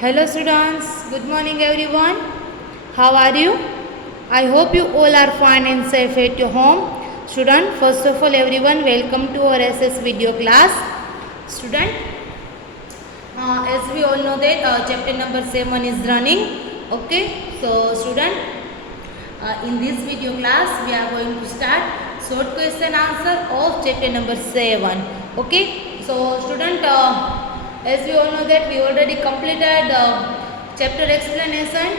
Hello students, good morning everyone. How are you? I hope you all are fine and safe at your home. Student, first of all everyone, welcome to our SS video class. Student, as we all know that chapter number 7 is running. Okay, so student, in this video class we are going to start short question answer of chapter number 7. Okay, so student, as we all know that we already completed chapter explanation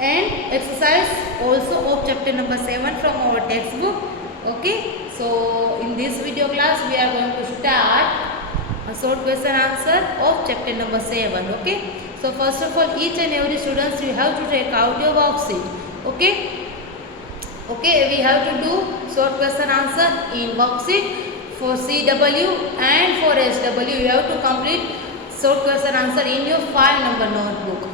and exercise also of chapter number 7 from our textbook. Okay, so in this video class we are going to start a short question answer of chapter number 7. Okay, so first of all each and every students you have to take out your worksheet. Okay, we have to do short question answer in worksheet. For CW and for SW you have to complete short question answer in your 5 number notebook.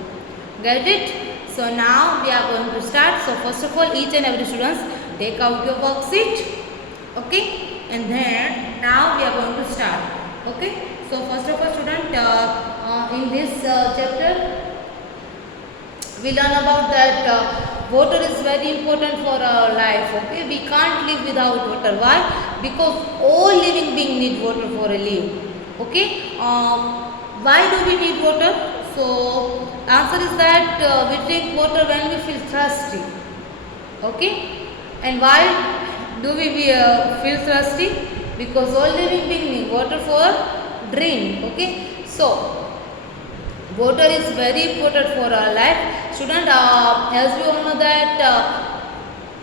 Get it? So now we are going to start. So first of all each and every students take out your worksheet. Okay, and then now we are going to start. Okay, so first of all student, in this chapter we learn about that water is very important for our life. Okay, we can't live without water. Why? Because all living beings need water for a live. Okay, why do we need water? So answer is that we drink water when we feel thirsty. Okay, and why do we feel thirsty? Because all living beings need water for drink. Okay, so water is very important for our life. Student, as we all know that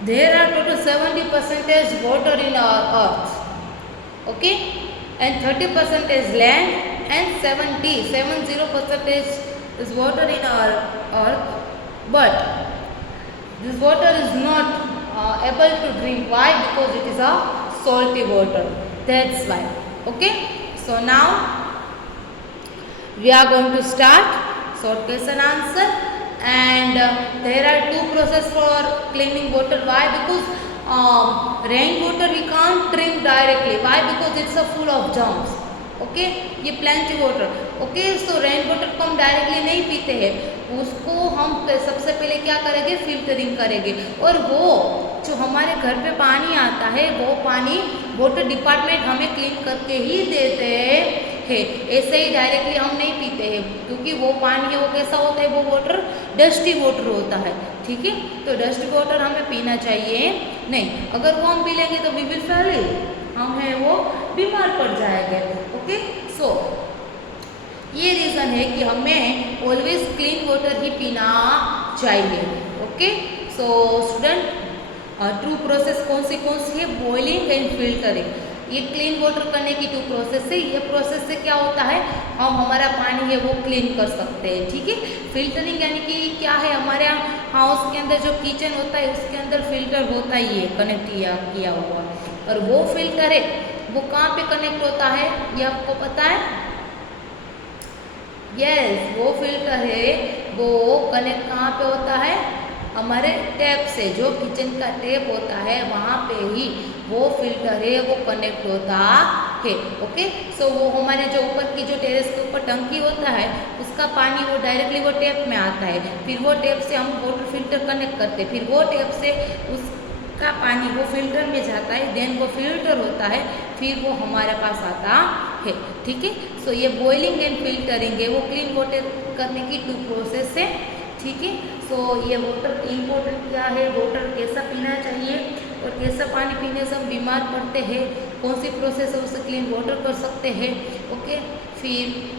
there are total 70% water in our earth. Okay, and 30% is land and 70% is water in our earth. But this water is not able to drink. Why? Because it is a salty water. That's why. Okay, so now we are going to start short question answer, and there are two processes for cleaning water. Why? Because rainwater we can't drink directly. Why? Because it's full of germs. Okay, ये plenty water. Okay, so rain water को हम डायरेक्टली नहीं पीते हैं, उसको हम सबसे पहले क्या करेंगे, फिल्टरिंग करेंगे. और वो जो हमारे घर पे पानी आता है वो पानी वाटर डिपार्टमेंट हमें क्लीन करके ही देते हैं. ऐसे ही डायरेक्टली हम नहीं पीते हैं, क्योंकि वो पानी है वो कैसा होता है, वो वाटर डस्टी वाटर होता है. ठीक है, तो डस्ट वाटर हमें पीना चाहिए नहीं. अगर वो हम पी लेंगे तो वी विल फेल, हम है वो बीमार पड़ जाएंगे. ओके, सो ये रीज़न है कि हमें ऑलवेज क्लीन वाटर ही पीना चाहिए. Okay, so student, two process कौन सी है, बॉइलिंग एंड फिल्टरिंग. ये क्लीन वाटर करने की टू प्रोसेस है. ये प्रोसेस से क्या होता है, हम हमारा पानी है वो क्लीन कर सकते हैं. ठीक है, फिल्टरिंग यानी कि क्या है, हमारे हाउस के अंदर जो किचन होता है उसके अंदर फिल्टर होता ही है कनेक्ट किया हुआ. और वो फिल्टर है वो कहाँ पे कनेक्ट होता है, ये आपको पता है. यस, वो फिल्टर है वो कनेक्ट कहाँ पे होता है, हमारे टैप से. जो किचन का टैप होता है वहाँ पे ही वो फिल्टर है वो कनेक्ट होता है. ओके, सो वो हमारे जो ऊपर की जो टेरेस के ऊपर टंकी होता है उसका पानी वो डायरेक्टली वो टैप में आता है. फिर वो टैप से हम वाटर फिल्टर कनेक्ट करते हैं, फिर वो टैप से उसका पानी वो फिल्टर में जाता है, देन वो फिल्टर होता है, फिर वो हमारे पास आता है. ठीक है, सो ये बॉइलिंग एंड फिल्टरिंग है वो क्लीन वाटर करने की टू प्रोसेस है. ठीक है, सो ये वाटर इम्पोर्टेंट क्या है, वाटर कैसा पीना चाहिए और कैसा पानी पीने से हम बीमार पड़ते हैं, कौन सी प्रोसेस है उससे क्लीन वाटर कर सकते हैं. ओके, फिर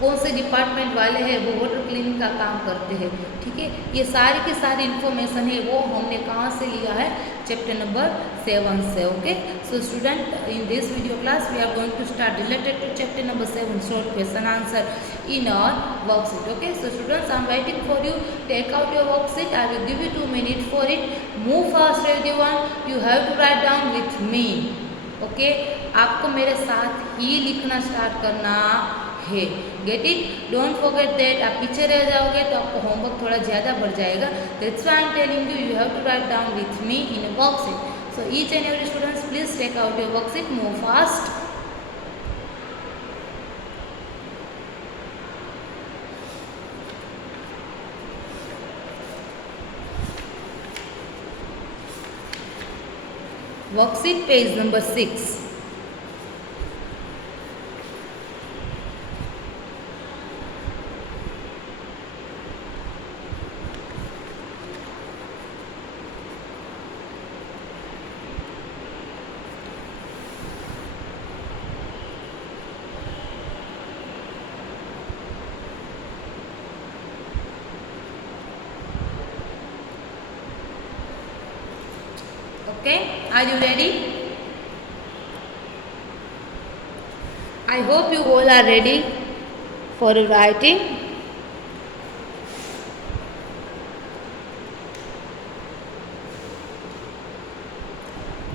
कौन से डिपार्टमेंट वाले हैं वो वाटर क्लीनिंग का काम करते हैं. ठीक है, ये सारी की सारी इन्फॉर्मेशन है वो हमने कहाँ से लिया है, चैप्टर नंबर 7 से. Okay, so student, in this video class we are going to start related to chapter number 7 short question answer in our worksheet. Okay, so students, I am waiting for you. Take out your worksheet. I will give you 2 minutes for it. Move fast everyone. You have to write down with me. Okay, आपको मेरे साथ ही लिखना स्टार्ट करना है. Get it, don't forget that. आप पीछे रह जाओगे तो आपको होमवर्क थोड़ा ज़्यादा बढ़ जाएगा. That's why I am telling you, you have to write down with me in a worksheet. So each and every students please take out your worksheet. Move fast. Worksheet page number 6. Okay, are you ready? I hope you all are ready for writing.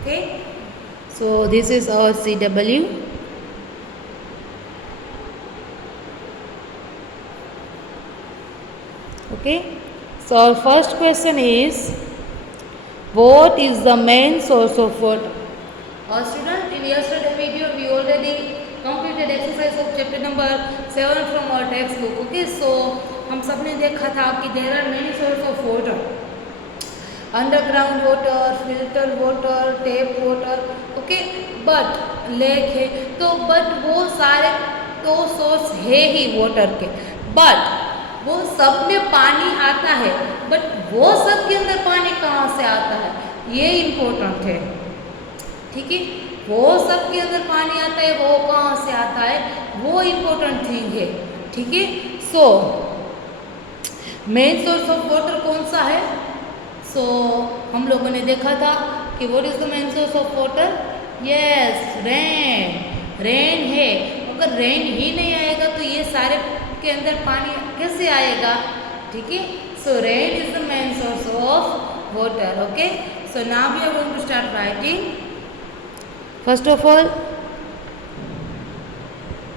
Okay, so this is our CW. Okay, so our first question is, what is the main source of water? Student, in yesterday video we already completed exercise of chapter number 7 from our textbook. Okay, so हम सब ने देखा था कि there are many sources of water. Underground water, filtered water, tap water. Okay, but lake है तो but वो सारे तो सोर्स है ही वाटर के, बट वो सब में पानी आता है, बट वो सब के अंदर पानी कहाँ से आता है, ये इम्पोर्टेंट है. ठीक है, वो सब के अंदर पानी आता है, वो कहाँ से आता है, वो इम्पोर्टेंट थिंग है. ठीक है, so main source of water कौन सा है? सो हम लोगों ने देखा था कि what is the main source of water? Yes, rain. Rain है. अगर रेन ही नहीं आएगा तो ये सारे के अंदर पानी कैसे आएगा? ठीक है, so rain is the main source of water. Okay, so now we are going to start writing. First of all,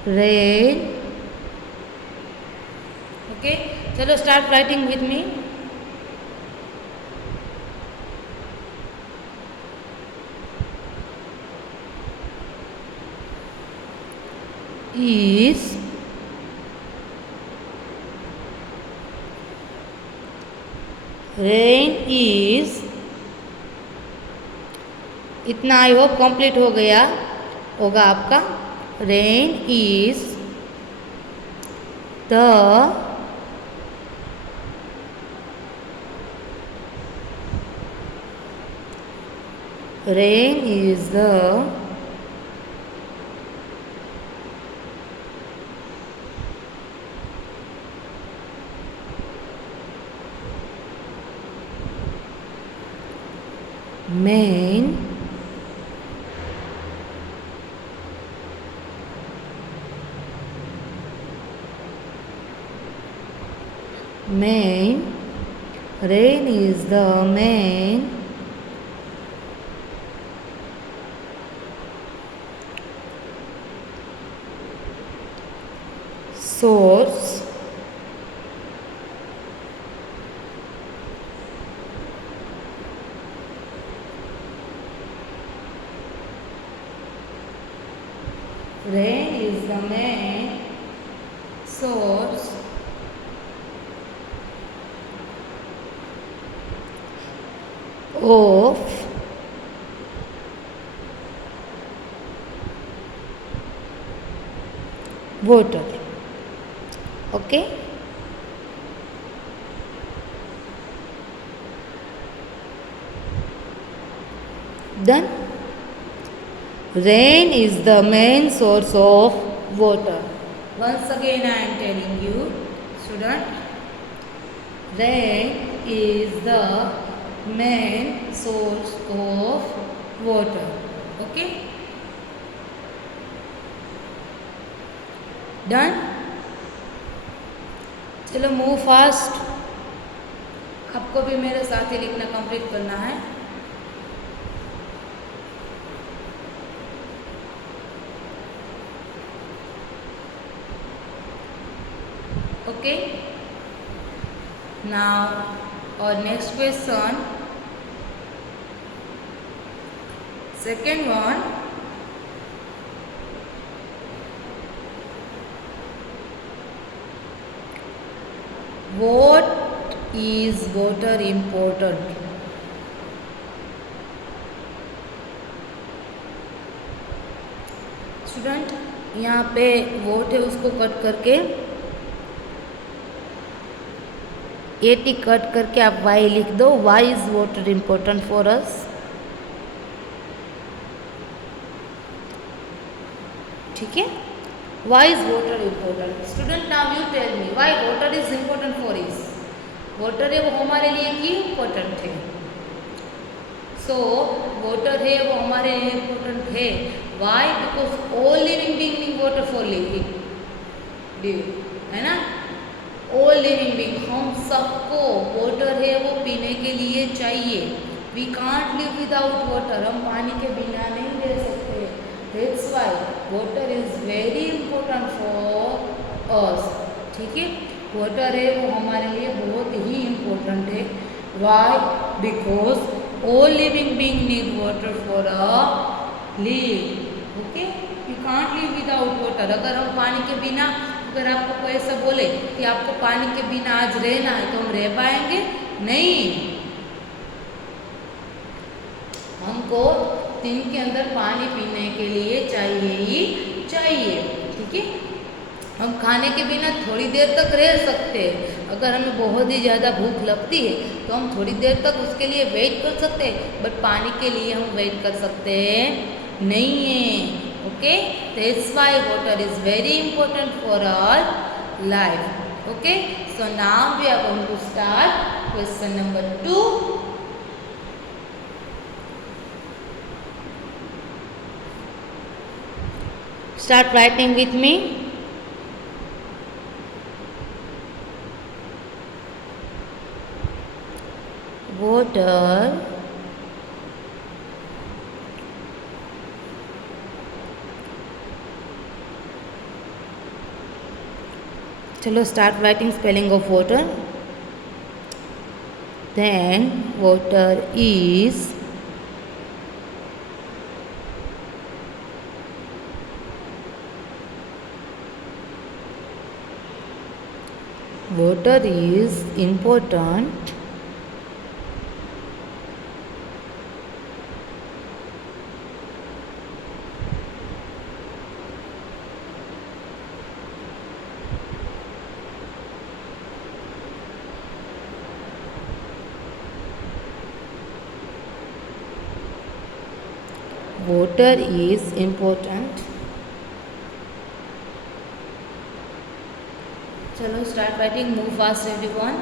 rain. Okay, चलो start writing with me. Is rain is, इतना आई होप कंप्लीट हो गया होगा आपका. Rain is the rain is the main rain is the main source rain is the main source of water. Okay, then rain is the main source of water. Once again I am telling you, student, rain is the main source of water. Okay, done. चलो move fast. आपको भी मेरे साथ ही लिखना कंप्लीट करना है. Okay, now our next question, second one, what is water important? यहाँ पे वोट है उसको कट करके एटी कट करके आप वाई लिख दो. Why is water important for us. ठीक है. Why is water important. Student now you tell me why water is important for is. Water है वो हमारे लिए क्यों इम्पोर्टेंट है. सो वाटर है वो हमारे लिए इम्पोर्टेंट है. Why because all living being need water for living. है ना. ऑल लिविंग बीइंग हम सबको वाटर है वो पीने के लिए चाहिए. We can't live without water. हम पानी के बिना नहीं रह सकते. That's why water is very important for us. ठीक है. वाटर है वो हमारे लिए बहुत ही इम्पोर्टेंट है. Why because all living being need water for a live. Okay. You can't live without water. अगर हम पानी के बिना, अगर आपको कोई ऐसा बोले कि आपको पानी के बिना आज रहना है तो हम रह पाएंगे नहीं. हमको दिन के अंदर पानी पीने के लिए चाहिए ही चाहिए. ठीक है. हम खाने के बिना थोड़ी देर तक रह सकते हैं. अगर हमें बहुत ही ज़्यादा भूख लगती है तो हम थोड़ी देर तक उसके लिए वेट कर सकते हैं. बट पानी के लिए हम वेट कर सकते नहीं है. Okay, that's why water is very important for our life. Okay, so now we are going to start question number 2. Start writing with me. Water चलो start writing spelling of water. Then water is important water is important. चलो start writing. Move fast everyone.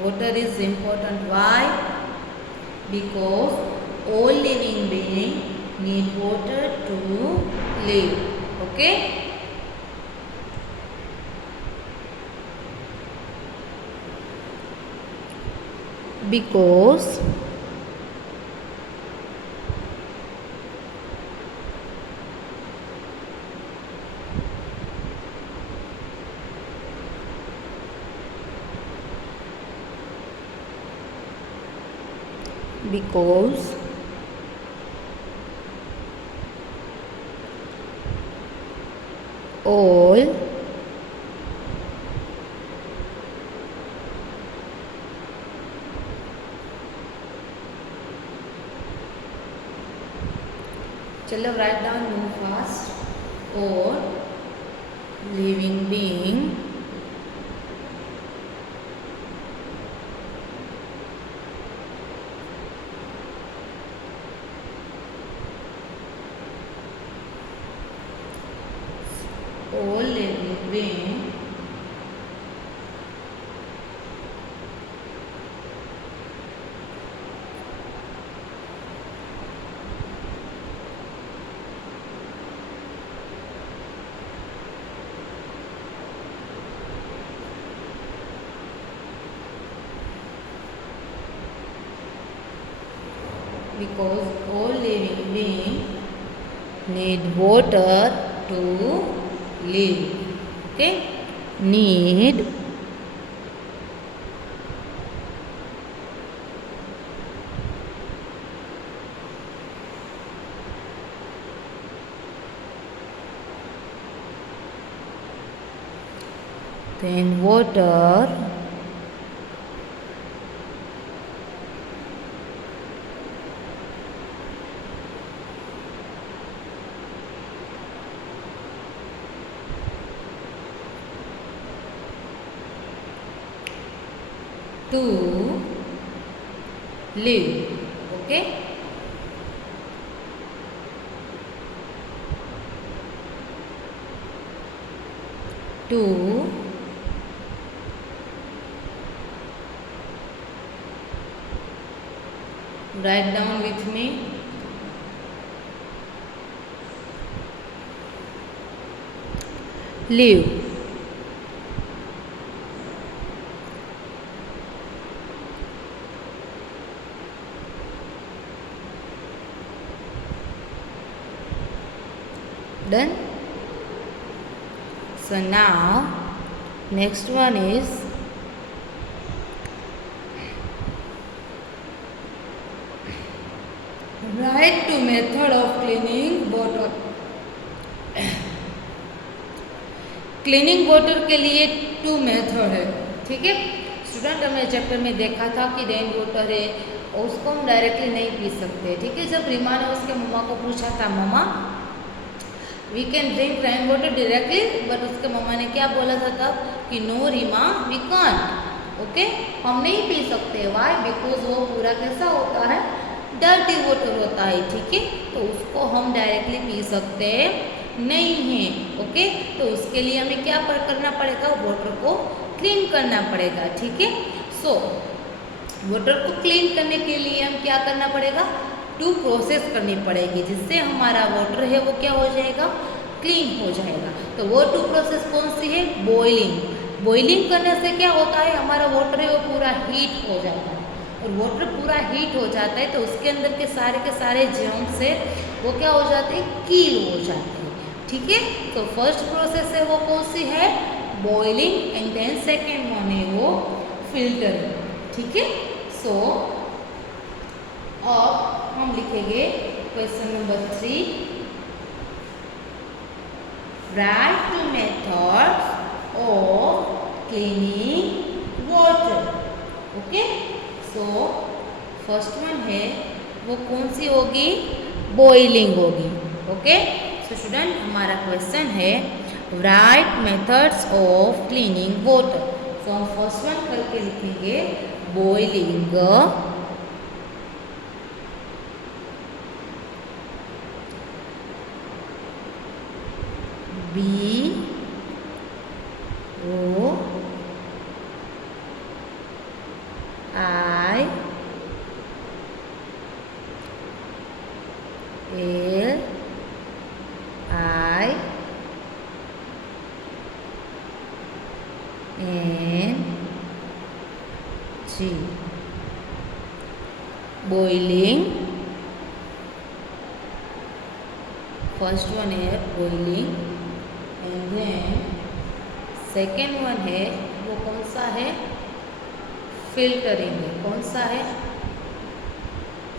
Water is important. Why? Because all living beings need water to live. Okay? Because all चलो write down. Move fast. और living being all living being because all living beings need water to live. Okay? Need then water to live. Okay. To write down with me. Live. Done. So now next one is write two method of cleaning water. Cleaning water के लिए to method है, ठीक है स्टूडेंट। हमने चैप्टर में देखा था कि रेन वाटर है और उसको हम डायरेक्टली नहीं पी सकते, ठीक है। जब रीमा ने उसके मम्मा को पूछा था, mamma we can drink rain water directly, but उसके मम्मा ने क्या बोला था तब कि no Reema we can't, okay हम नहीं पी सकते। वाई? बिकॉज वो पूरा कैसा होता है, डर्टी वाटर होता है, ठीक है। तो उसको हम डायरेक्टली पी सकते नहीं है, ओके। तो उसके लिए हमें क्या करना पड़ेगा, वाटर को क्लीन करना पड़ेगा, ठीक है। सो वाटर को क्लीन करने के लिए हम क्या करना पड़ेगा, टू प्रोसेस करनी पड़ेगी, जिससे हमारा वाटर है वो क्या हो जाएगा, क्लीन हो जाएगा। तो वो टू प्रोसेस कौन सी है, बॉइलिंग। बॉइलिंग करने से क्या होता है, हमारा वाटर है वो पूरा हीट हो जाता है, और वाटर पूरा हीट हो जाता है तो उसके अंदर के सारे जर्म्स है वो क्या हो जाते हैं, कील हो जाते हैं, ठीक है। तो फर्स्ट प्रोसेस है वो कौन सी है, boiling, and then second one है वो फिल्टरिंग, ठीक है। सो अब हम लिखेंगे question number 3, write two methods of cleaning water, okay. So first one है वो कौन सी होगी, बॉइलिंग होगी, ओके। सो स्टूडेंट हमारा क्वेश्चन है write methods of cleaning water. So हम फर्स्ट वन करके लिखेंगे boiling, B O I L I N G, boiling, first one है boiling, and then second one है वो कौन सा है, फिल्टरिंग है, कौन सा है,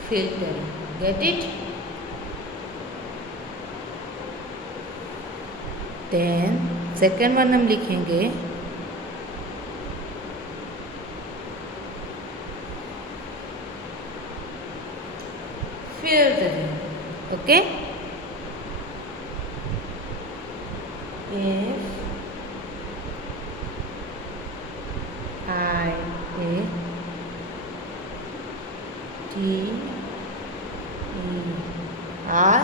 filtering, get it. Then second one हम लिखेंगे filtering, okay. F I A T E R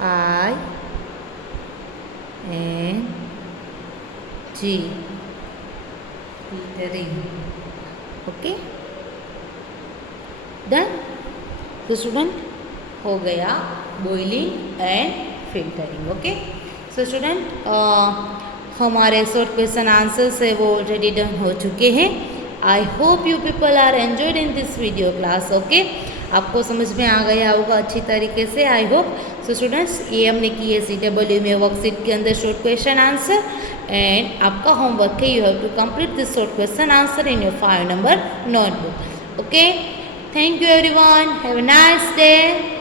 I N G, filtering, okay, done. तो स्टूडेंट हो गया boiling and filtering, okay. So student हमारे शॉर्ट क्वेश्चन आंसर्स है वो ऑलरेडी डन हो चुके हैं। I hope you people are enjoyed in this video class, okay. आपको समझ में आ गया होगा अच्छी तरीके से, आई होप। सो स्टूडेंट्स ये हमने की है CW में वर्कशीट के अंदर शॉर्ट क्वेश्चन आंसर, एंड आपका होमवर्क है you have to complete this short question answer in your 5 number notebook, okay. Thank you everyone. Have a nice day.